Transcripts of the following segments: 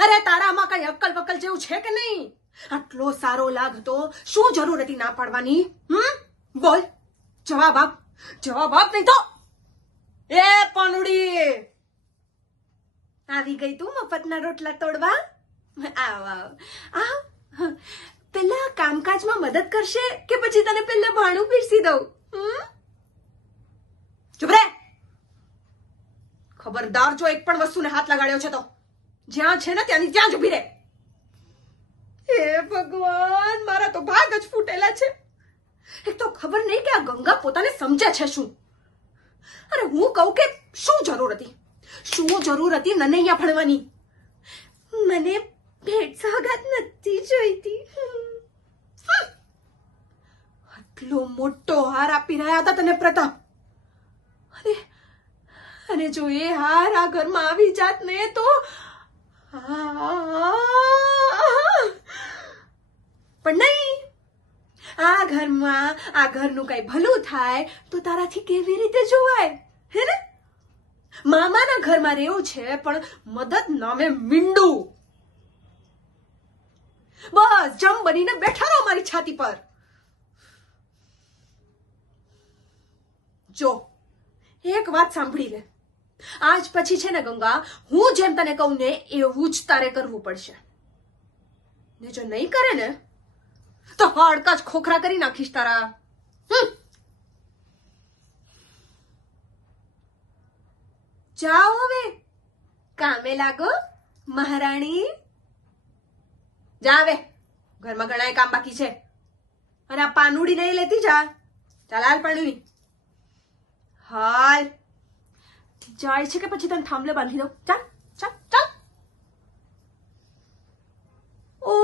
અરે તારામાં કઈ અક્કલ બક્કલ જેવું છે કે નહીં? આટલો સારો લાગતો શું જરૂર હતી ના પાડવાની? બોલ, જવાબ આપ, જવાબ આપ, નહીં તો એ પનુડી આવી ગઈ તું મફતના રોટલા તોડવા? આવ આવ આવ, પેલા કામકાજમાં મદદ કરશે કે પછી તને પેલા ભાણું પીરસી દઉં? ચૂપ રે! ખબરદાર જો એક પણ વસ્તુને હાથ લગાડ્યો છે તો જ્યાં છે ને ત્યાંની ત્યાં જ ઉભી રહે. હે ભગવાન, મારા તો ભાગ જ ફૂટેલા છે. એક તો ખબર નહીં કે આ ગંગા પોતાને સમજે છે શું? અરે હું કહું કે શું જરૂર હતી, શું જરૂર હતી નનૈયા ભણવાની? મને ભેટ સોગાત નથી જોઈતી. આટલો મોટો હાર આપી રહ્યા હતા તને પ્રતાપ, અને જો એ હાર આ ઘરમાં આવી જાત ને તો પણ નહીં. આ ઘરમાં આ ઘરનું કઈ ભલું થાય તો તારાથી કેવી રીતે જોવાય? હે ને? મામાના ઘરમાં રહેવું છે પણ મદદ નામે મીંડું. બસ જમ બનીને બેઠા રહો મારી છાતી પર. જો એક વાત સાંભળી લે, આજ પછી છે ને ગંગા, હું જેમ તને કહું ને એવું જ તારે કરવું પડશે. ને જો નહીં કરે ને તો હાડકા જ ખોખરા કરી નાખીશ તારા. જાઓ હવે કામે લાગો મહારાણી. જા હવે, ઘરમાં ઘણા કામ બાકી છે. અને આ પાનુડી નહીં લેતી જા. ચાલ હાલ પાનુડી, હાલ. જાય છે કે પછી તને થાંભલે બાંધી દઉં? ચાલ ચાલ ચાલ. ઓ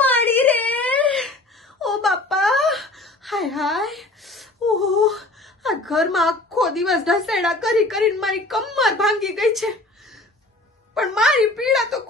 માડી રે, ઓ બાપા, હાય હાય. ઓહો, આ ઘરમાં આખો દિવસ ઢસેડા કરી કરીને મારી કમર ભાંગી ગઈ છે, પણ મારી પીડા તો